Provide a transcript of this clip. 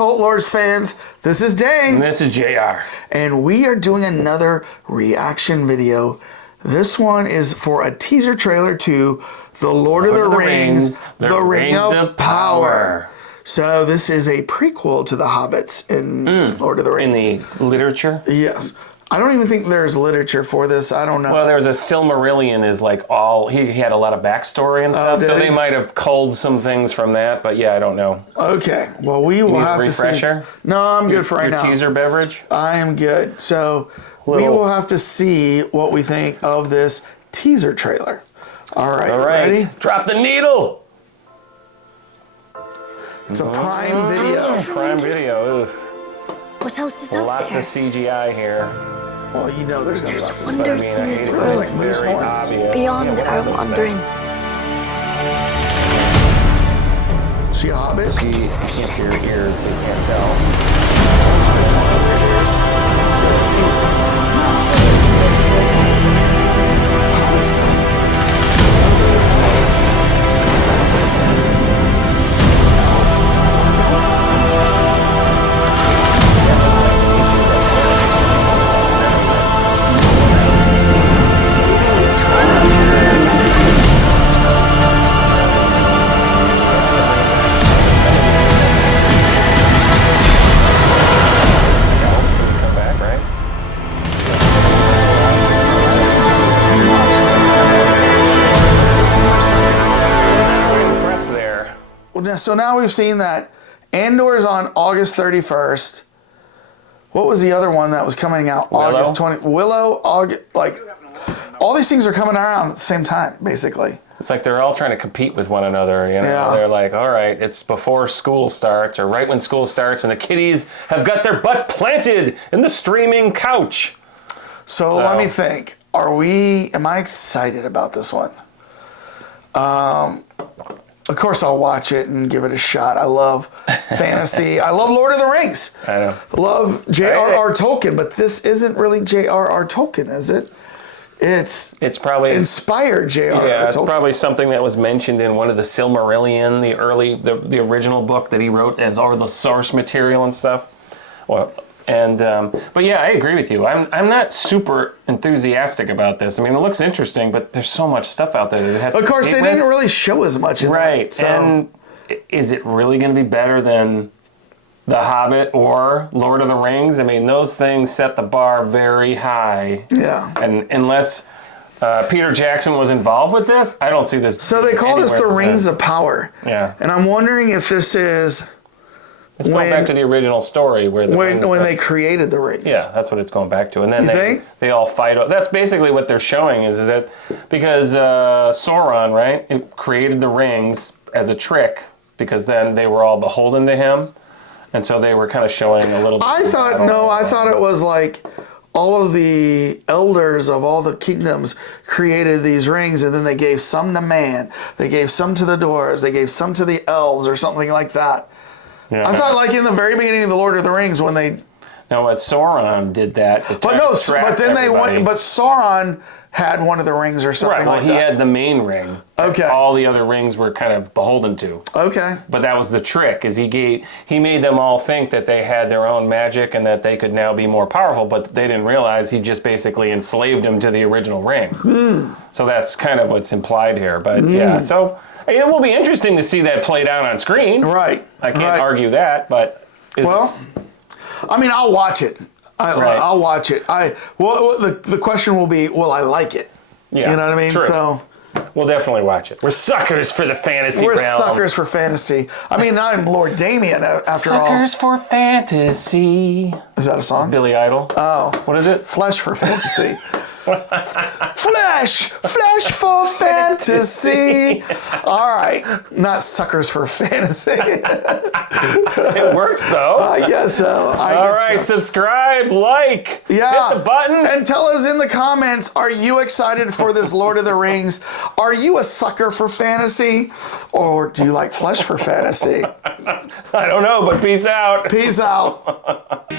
Cult Lords fans? This is Dane. And this is JR. And we are doing another reaction video. This one is for a teaser trailer to The Lord of the Rings, The Ring of Power. So this is a prequel to The Hobbits in Lord of the Rings. In the literature? Yes. I don't even think there's literature for this. I don't know. Well, there's a Silmarillion is like all, he had a lot of backstory and stuff, so they might have culled some things from that, but yeah, I don't know. Okay, well, we will have to see. Refresher? No, I'm good for right now. Your teaser beverage? I am good. So we will have to see what we think of this teaser trailer. All right, ready? Drop the needle! It's a Prime Video. Prime Video, oof. What else is out Lots there? of CGI here. Well, you know there's going to be lots of stuff. Wonders in this It's world, like moose very horns. obvious. beyond Yeah, our what are those wandering. things? She a hobbit? You can't see her ears, so you can't tell. This one over here is it's their feet. Hobbits, though. It's an elf. Dark elf. Elves can come back, right? I'm impressed there. Well, so now we've seen that Andor is on August 31st. What was the other one that was coming out? Willow? August 20. Willow, August, like, all these things are coming around at the same time, basically. It's like they're all trying to compete with one another. You know? Yeah. They're like, all right, it's before school starts or right when school starts, and the kiddies have got their butts planted in the streaming couch. So let me think. Am I excited about this one? Of course I'll watch it and give it a shot. I love fantasy. I love Lord of the Rings. I know. Love J.R.R. Tolkien, but this isn't really J.R.R. Tolkien, is it? It's probably inspired J.R.R. Yeah, it's Tolkien. probably something that was mentioned in one of the Silmarillion, the original book that he wrote as all the source material and stuff. Well, but yeah, I agree with you. I'm not super enthusiastic about this. I mean, it looks interesting, but there's so much stuff out there that it has. Of course, they didn't really show as much in right. that, so. And is it really going to be better than The Hobbit or Lord of the Rings? I mean, those things set the bar very high. Yeah. And unless Peter Jackson was involved with this, I don't see this. So they call this the Rings of Power. Yeah. And I'm wondering if this is It's going back to the original story where when they created the rings. Yeah, that's what it's going back to. And then they all fight. That's basically what they're showing is that because Sauron, right, it created the rings as a trick because then they were all beholden to him. And so they were kind of showing a little bit. I thought it was like all of the elders of all the kingdoms created these rings, and then they gave some to man, they gave some to the dwarves, they gave some to the elves or something like that. Yeah. I thought like in the very beginning of The Lord of the Rings when they... No, what Sauron did that. But then they went... But Sauron had one of the rings or something like that. He had the main ring. Okay. All the other rings were kind of beholden to. Okay. But that was the trick, is he made them all think that they had their own magic and that they could now be more powerful, but they didn't realize he just basically enslaved them to the original ring. So that's kind of what's implied here. But yeah, so it will be interesting to see that played out on screen. Right. I can't argue that, but I mean, I'll watch it. I'll watch it. The question will be, will I like it? Yeah, you know what I mean? true. So we'll definitely watch it. We're suckers for the fantasy realm. We're suckers for fantasy. I mean, I'm Lord Damien after all. Suckers for fantasy. Is that a song? Billy Idol. Oh. What is it? Flesh for fantasy. Flesh for fantasy. All right, not suckers for fantasy. It works though. I guess so. All right, subscribe, like, hit the button. And tell us in the comments, are you excited for this Lord of the Rings? Are you a sucker for fantasy? Or do you like flesh for fantasy? I don't know, but peace out. Peace out.